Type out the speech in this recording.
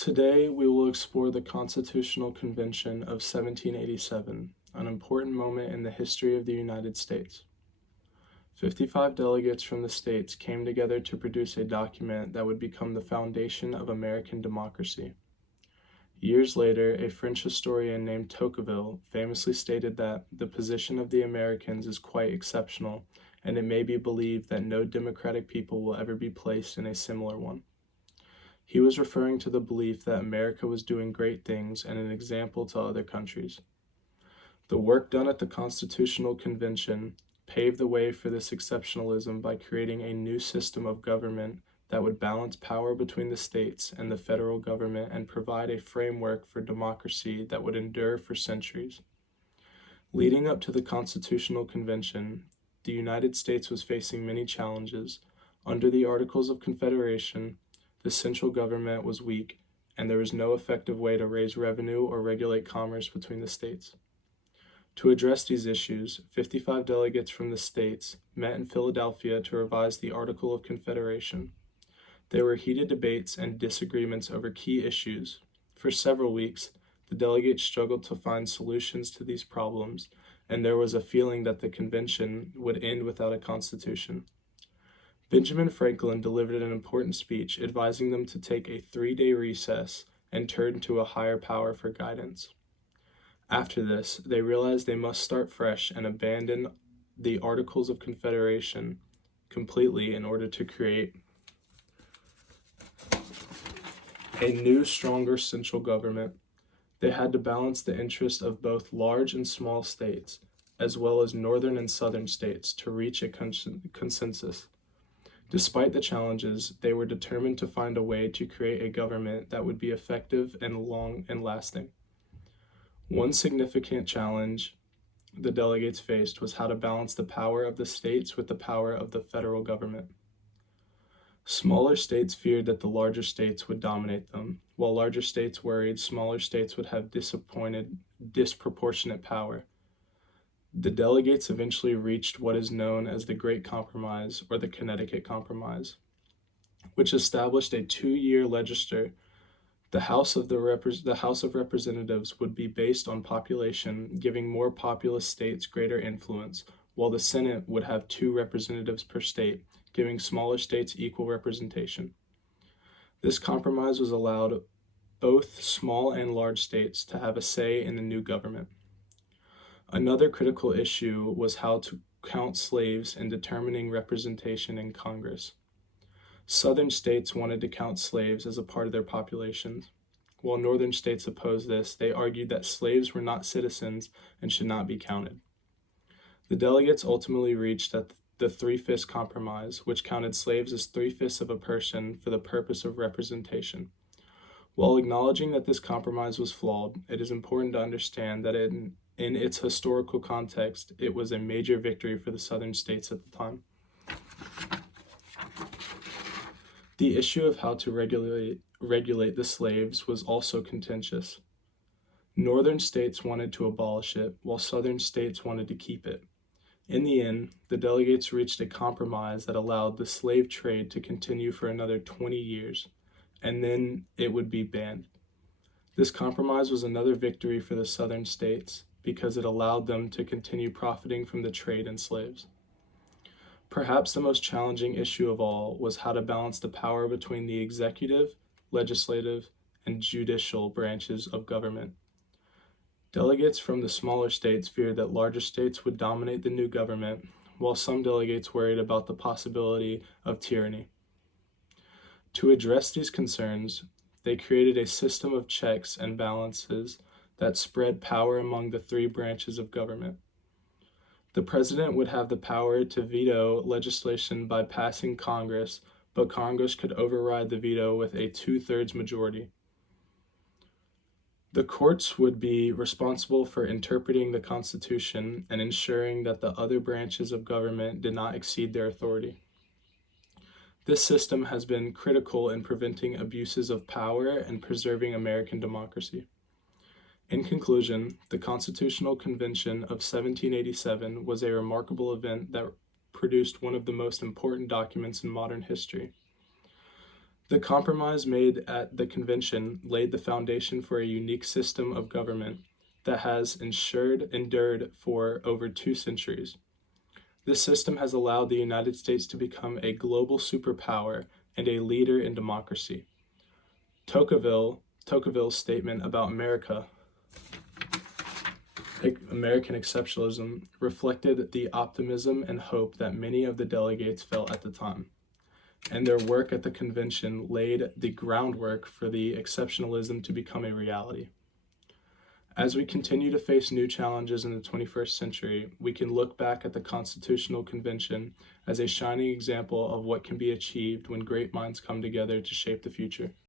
Today, we will explore the Constitutional Convention of 1787, an important moment in the history of the United States. 55 delegates from the states came together to produce a document that would become the foundation of American democracy. Years later, a French historian named Tocqueville famously stated that the position of the Americans is quite exceptional, and it may be believed that no democratic people will ever be placed in a similar one. He was referring to the belief that America was doing great things and an example to other countries. The work done at the Constitutional Convention paved the way for this exceptionalism by creating a new system of government that would balance power between the states and the federal government and provide a framework for democracy that would endure for centuries. Leading up to the Constitutional Convention, the United States was facing many challenges. Under the Articles of Confederation, the central government was weak, and there was no effective way to raise revenue or regulate commerce between the states. To address these issues, 55 delegates from the states met in Philadelphia to revise the Article of Confederation. There were heated debates and disagreements over key issues. For several weeks, the delegates struggled to find solutions to these problems, and there was a feeling that the convention would end without a constitution. Benjamin Franklin delivered an important speech advising them to take a 3-day recess and turn to a higher power for guidance. After this, they realized they must start fresh and abandon the Articles of Confederation completely in order to create a new, stronger central government. They had to balance the interests of both large and small states, as well as northern and southern states, to reach a consensus. Despite the challenges, they were determined to find a way to create a government that would be effective and long and lasting. One significant challenge the delegates faced was how to balance the power of the states with the power of the federal government. Smaller states feared that the larger states would dominate them, while larger states worried smaller states would have disproportionate power. The delegates eventually reached what is known as the Great Compromise, or the Connecticut Compromise, which established a 2-year legislature. The House of Representatives would be based on population, giving more populous states greater influence, while the Senate would have 2 representatives per state, giving smaller states equal representation. This compromise was allowed both small and large states to have a say in the new government. Another critical issue was how to count slaves in determining representation in Congress. Southern states wanted to count slaves as a part of their populations. While northern states opposed this, they argued that slaves were not citizens and should not be counted. The delegates ultimately reached the 3/5 compromise, which counted slaves as 3/5 of a person for the purpose of representation. While acknowledging that this compromise was flawed, it is important to understand that in its historical context, it was a major victory for the southern states at the time. The issue of how to regulate the slaves was also contentious. Northern states wanted to abolish it, while southern states wanted to keep it. In the end, the delegates reached a compromise that allowed the slave trade to continue for another 20 years, and then it would be banned. This compromise was another victory for the southern states because it allowed them to continue profiting from the trade in slaves. Perhaps the most challenging issue of all was how to balance the power between the executive, legislative, and judicial branches of government. Delegates from the smaller states feared that larger states would dominate the new government, while some delegates worried about the possibility of tyranny. To address these concerns, they created a system of checks and balances that spread power among the 3 branches of government. The president would have the power to veto legislation by passing Congress, but Congress could override the veto with a 2/3 majority. The courts would be responsible for interpreting the Constitution and ensuring that the other branches of government did not exceed their authority. This system has been critical in preventing abuses of power and preserving American democracy. In conclusion, the Constitutional Convention of 1787 was a remarkable event that produced one of the most important documents in modern history. The compromise made at the convention laid the foundation for a unique system of government that has endured for over 2 centuries. This system has allowed the United States to become a global superpower and a leader in democracy. Tocqueville's statement about American exceptionalism reflected the optimism and hope that many of the delegates felt at the time, and their work at the convention laid the groundwork for the exceptionalism to become a reality. As we continue to face new challenges in the 21st century, we can look back at the Constitutional Convention as a shining example of what can be achieved when great minds come together to shape the future.